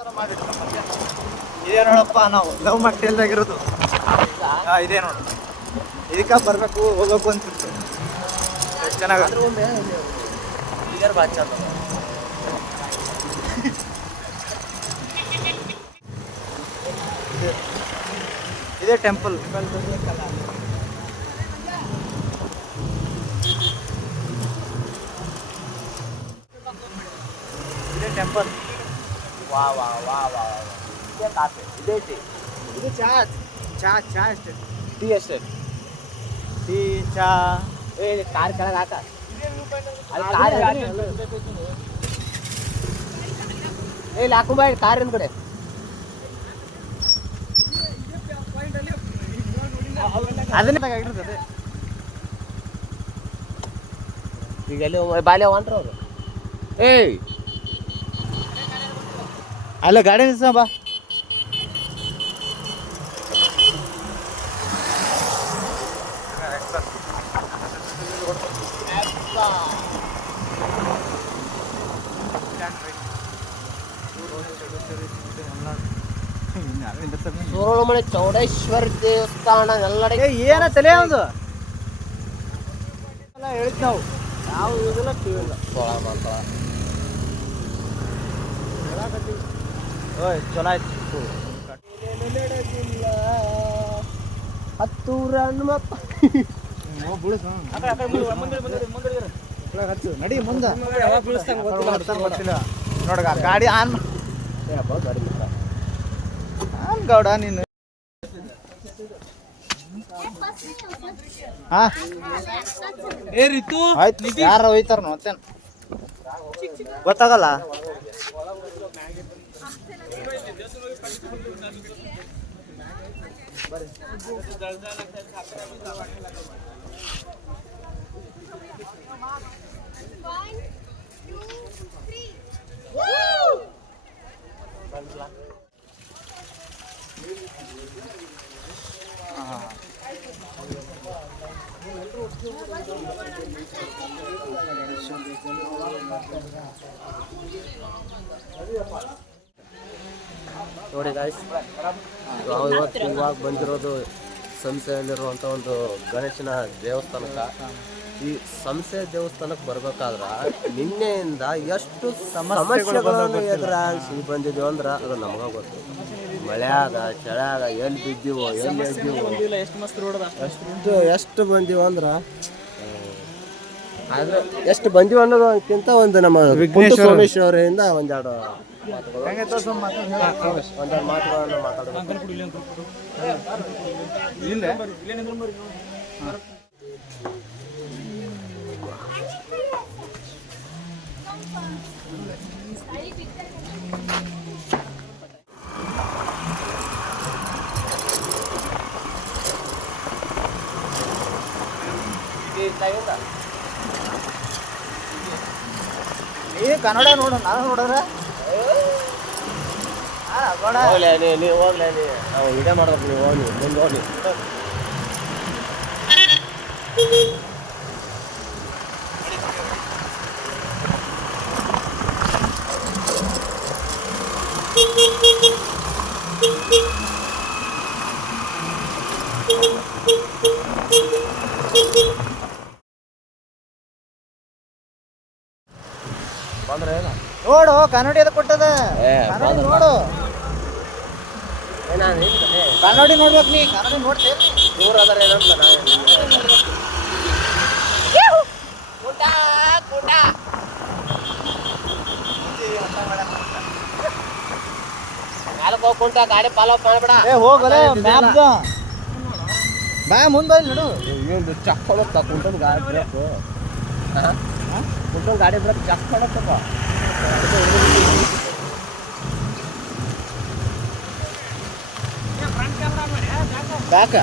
ಇದೇ ನೋಡಪ್ಪ ನಾವು ಲವ್ ಮಕ್ಟೇಲ್ದಾಗಿರೋದು. ಇದೇ ನೋಡು, ಇದಕ್ಕೆ ಬರಬೇಕು ಹೋಗ್ಬೇಕು ಅಂತಿತ್ತು. ಎಷ್ಟು ಚೆನ್ನಾಗಿ ಇದೇ ಟೆಂಪಲ್. ಇದೇ ಟೆಂಪಲ್. ವಾ ವಾ ವಾ ವಾ ಇದೇ ಕಾಫಿ ಇದೈತಿ. ಇದು ಚಾ ಚಾ ಚಾ ಅಷ್ಟೇ. ಟೀ ಅಷ್ಟೇ. ಟೀ ಚಾ. ಕಾರ್ ಕೆಳಗೆ ಹಾಕ. ಇಲ್ಲಿ ಹಾಕುಂಬ ಕಾರ್ ಹಿಂದ್ಗಡೆ. ಅದನ್ನೇ ಆಗಿರ್ತದೆ. ಈಗ ಎಲ್ಲಿ ಬಾಲ್ಯ ಹೊಂಟ್ರ ಅವರು. ಏಯ್ ಅಲ್ಲ ಗಾಡಿ ನಿಲ್ಸ ಬಾ. ಸುರಳಮನೆ ಚೌಡೇಶ್ವರ ದೇವಸ್ಥಾನ ಎಲ್ಲಡೆ ಏನ ತಲೆ ಒಂದು ಹೇಳಿದ್ ನಾವು ಯಾವ ಇದಿಲ್ಲ ಟಿವಿಲ್ಲ. ಓಯ್ ಚಲೋ ಆಯ್ತು. ಹತ್ತೂರ ನಡಿ ಮುಂದೆ ಗೊತ್ತಿಲ್ಲ ನೋಡ ಗಾಡಿ ಆನ್ ಆನ್ ಗೌಡ ನೀನು. ಆಯ್ತು ಯಾರ ಹೋಯ್ತಾರ ನೋಡ್ತೇನೆ ಗೊತ್ತಾಗಲ್ಲ. ನೋಡಿ ಗಾಯ್ಸ್, ನಾವು ಇವಾಗ ಬಂದಿರೋದು ಸಂಸೆಯಲ್ಲಿರುವಂಥ ಒಂದು ಗಣೇಶನ ದೇವಸ್ಥಾನಕ್ಕೆ. ಈ ಸಂಸೆ ದೇವಸ್ಥಾನಕ್ಕೆ ಬರ್ಬೇಕಾದ್ರೆ ನಿನ್ನೆಯಿಂದ ಎಷ್ಟು ಸಮಸ್ಯೆಗಳನ್ನು ಎದುರಾಗಿ ಬಂದಿದ್ದೀವಿ ಅಂದ್ರೆ ಅದು ನಮ್ಗೆ ಗೊತ್ತು. ಮಳೆಯಾಗ ಚಳಿಯಾಗ ಎಲ್ಲಿ ಬಿದ್ದೀವೋ ಎಲ್ಲಿ ಎಷ್ಟು ಬಂದೀವ ಅಂದ್ರೆ ಆದ್ರೆ ಎಷ್ಟು ಬಂದೀವಿ ಅನ್ನೋದಕ್ಕಿಂತ ಒಂದು ನಮ್ಮ ಸೋಮೇಶ್ವರಿಂದ ಒಂದೆರಡು ಮಾತುಗಳನ್ನು ಮಾತಾಡಬೇಕು. ಈ ಕನ್ನಡ ನೋಡು, ನಾನು ನೋಡಿದ್ರೆ ನೀವು ಹೋಗ್ಲೇ ನಾವು ಇದೇ ಮಾಡ್ಬೇಕು. ನೀವು ಹೋಗಿ ಮುಂದೆ ಹೋಗಿ. ನೋಡು ಕನ್ನಡಿ ಅದು ಕೊಟ್ಟದ. ಕನ್ನಡಿ ನೋಡು, ಕನ್ನಡಿ ನೋಡ್ಬೇಕು. ನೀ ಕನ್ನಡಿ ನೋಡ್ತೇವೆ ದೂರ ಅದರ ಏನಂತ ಹೋಗ್ಕೊಂಡ ಗಾಡಿ ಫಾಲೋ ಮಾಡ್ಬೇಡ. ಹೋಗಲ್ಲ ಮ್ಯಾಪ್ ಬಾ ಮುಂದೆ ನೋಡು. ಏನು ಚಕ್ ಹೊಡತ್ತ ಕುಂಟನ್ ಗಾಡಿ ಬ್ರೇಕ್ ಕುಂಟನ್ ಗಾಡಿ ಬ್ರೇಕ್ ಚಕ್ ಹೊಡತ್ತಪ್ಪ. ಬ್ಯಾಕ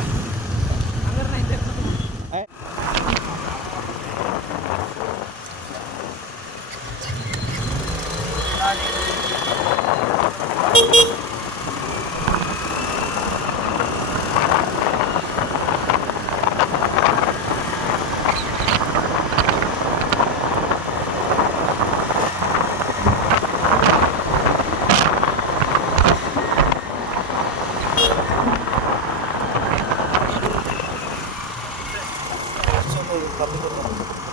ಕಪ್ಪಿ